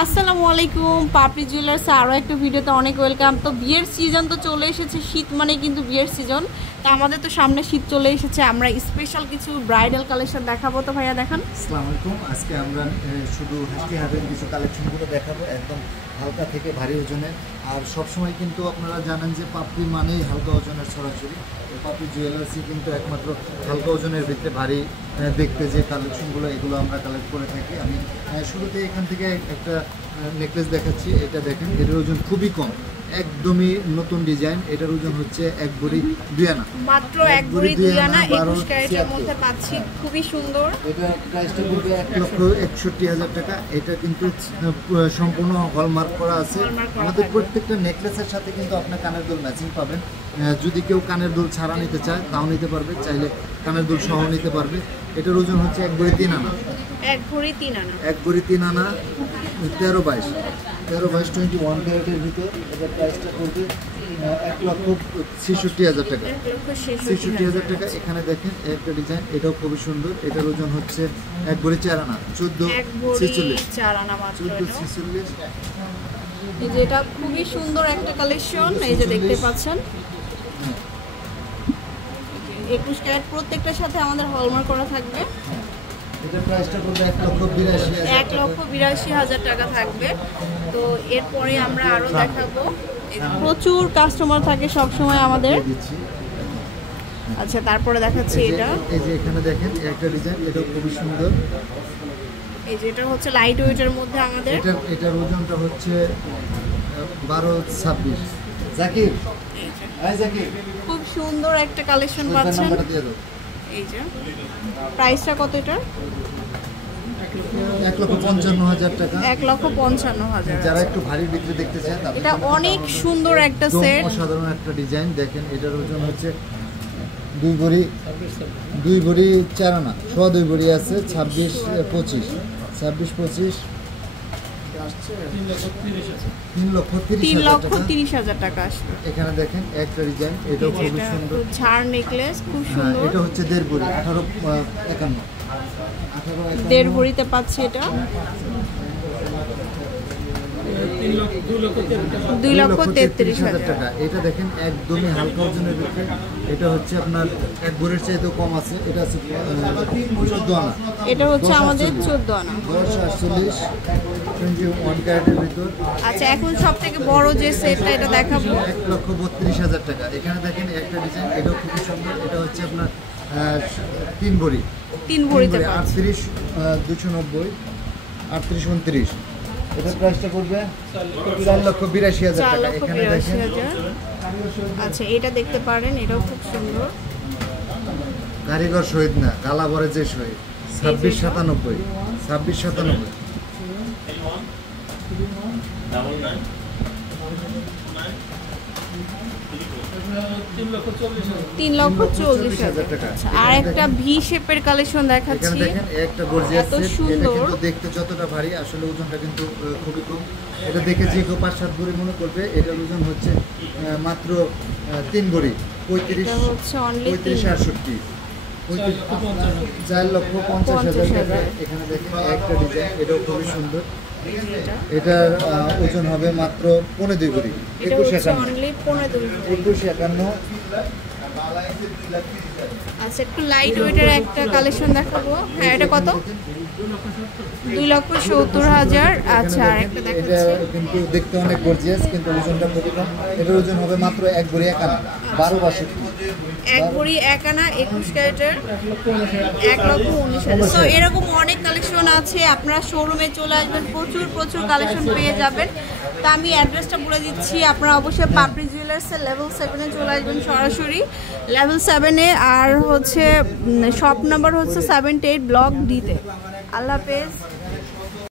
আসসালামু আলাইকুম, পাপড়ি জুয়েলার্স আরও একটা ভিডিওতে অনেক ওয়েলকাম। তো বিয়ের সিজন তো চলে এসেছে, শীত মানে কিন্তু বিয়ের সিজন। তো আমাদের তো সামনে শীত চলে এসেছে, আমরা স্পেশাল কিছু ব্রাইডাল কালেকশন দেখাবো। তো ভাইয়া দেখান। আসসালামু আলাইকুম, আজকে আমরা শুধু হাতে হাতের কিছু কালেকশনগুলো দেখাবো, একদম হালকা থেকে ভারী ওজনের। আর সবসময় কিন্তু আপনারা জানেন যে পাপড়ি মানেই হালকা ওজনের সরাসরি। পাপড়ি জুয়েলার্সই কিন্তু একমাত্র হালকা ওজনের ভিতরে ভারী দেখতে যে কালেকশনগুলো, এগুলো আমরা কালেক্ট করে থাকি। আমি শুরুতে এখান থেকে একটা নেকলেস দেখাচ্ছি। এটা দেখেন, এটার ওজন খুবই কম, একদমই নতুন ডিজাইন। এটার ওজন হচ্ছে 1 ভরি 2 আনা, মাত্র 1 ভরি 2 আনা 21 ক্যারেটের মধ্যে পাচ্ছি, খুবই সুন্দর। এটা প্রাইসটা পড়বে 1,61,000 টাকা। এটা কিন্তু সম্পূর্ণ হলমার্ক করা আছে। আমাদের প্রত্যেকটা নেকলেসের সাথে কিন্তু আপনার কানের দুল ম্যাচিং পাবেন। যদি কেউ কানের দুল ছাড়া নিতে চায় তাও নিতে পারবে, চাইলে কানের দুল সহ নিতে পারবে। এটার ওজন হচ্ছে 1 ভরি 3 আনা। 1 ভরি 3 আনা, 1 ভরি 3 আনা, 13-22 21 ক্যারেটের ভিতর। এটার প্রাইসটা পড়বে 1,66,000 টাকা। 66,000 টাকা। এখানে দেখেন একটা ডিজাইন, এটাও খুবই সুন্দর। এটার ওজন হচ্ছে 1 ভরি 4 আনা, 14,46 আনা মাত্র। 14,46। এই যে এটা খুবই সুন্দর একটা কালেকশন, এই যে দেখতে পাচ্ছেন 21 ক্যারেট, প্রত্যেকটার সাথে আমাদের হলমার্ক করা থাকবে। এটার প্রাইসটা পড়বে 1,82,000 টাকা থাকবে। তো এরপরে আমরা আরো দেখাবো, প্রচুর কাস্টমার থাকে সব সময় আমাদের। আচ্ছা, তারপরে দেখাচ্ছি এটা। এই যে এখানে দেখেন একটা ডিজাইন, এটাও খুবই সুন্দর। এই যে এটা হচ্ছে লাইট ওয়েটের মধ্যে আমাদের। এটার ওজনটা হচ্ছে 12-26। জাকির, এই জাকির, খুব সুন্দর একটা কালেকশন পাচ্ছেন। এই যে প্রাইসটা কত এটার? 1,55,000 টাকা। 1,55,000। যারা একটু ভারী ভিতরে দেখতে চান, এটা অনেক সুন্দর একটা সেট, অসাধারণ একটা ডিজাইন। দেখেন এটার ওজন হচ্ছে 2 ভরি 4 আনা, 2 ভরি আছে, 26-25 3,30,000 টাকা আসবে। এখানে দেখেন একটা ডিজাইন, এটাও খুব সুন্দর, ঝাড় নেকলেস, খুব সুন্দর। এটা হচ্ছে 1.5 ভরি, 18-51 1.5 ভরিতে পাচ্ছি এটা 2,33,000 টাকা। এটা দেখেন একদমই হালকা ওজনের ভিতরে। এটা হচ্ছে আপনার 1 ভরির চাইতেও কম আছে। এটা আছে 14 আনা। এটা হচ্ছে আমাদের 14 আনা, 10-48 21 ক্যারেটের ভিতর। আচ্ছা, এখন সব থেকে বড় যে সেটটা এটা দেখাবো, 1,32,000 টাকা। এখানে দেখেন একটা ডিজাইন, এটাও খুব সুন্দর। এটা হচ্ছে আপনার 3 ভরি, 3 ভরিতে 38-290 38-29। এটার প্রাইসটা পড়বে 4,82,000 টাকা। এখানে দেখেন, আচ্ছা এটা দেখতে পারেন, এটাও খুব সুন্দর। কারিগর শহীদ না, গালাবরে যে শহীদ, 2697 2697। $3,40,000 টাকা। আর একটা ভি শেপের কালেকশন দেখাচ্ছি। দেখেন একটা গর্জিয়াস এত সুন্দর, কিন্তু দেখতে যতটা ভারী, আসলে ওজনটা কিন্তু খুবই কম। এটা দেখে যে কেউ 5-7 ভরি মনে করবে। এটার ওজন হচ্ছে মাত্র 3 ভরি, 35-68 4,50,000 টাকা। এখানে দেখেন একটা ডিজাইন, এটাও খুবই সুন্দর। এটার ওজন হবে মাত্র 15 ভরি, 21-51। আচ্ছা, একটু লাইট ওয়েটের একটা কালেকশন দেখাবো। হ্যাঁ, এটা কত? 2,70,000। আচ্ছা, আর একটা দেখাচ্ছি, এটা কিন্তু দেখতে অনেক গর্জিয়াস, কিন্তু ওজনটা খুবই কম। এটার ওজন হবে মাত্র 1 ভরি 1 আনা, 12/62। 1 ভরি 1 আনা 21 ক্যারেটের, 1,19,000। তো এরকম অনেক কালেকশন আছে, আপনারা শোরুমে চলে আসবেন, প্রচুর কালেকশন পেয়ে যাবেন। তো আমি অ্যাড্রেসটা বলে দিচ্ছি, আপনারা অবশ্যই পাপড়ি জুয়েলার্সের লেভেল 7-এ চলে আসবেন, সরাসরি লেভেল 7-এ। আর হচ্ছে শপ নাম্বার হচ্ছে 78 ব্লক D-তে। আল্লাহ হাফেজ।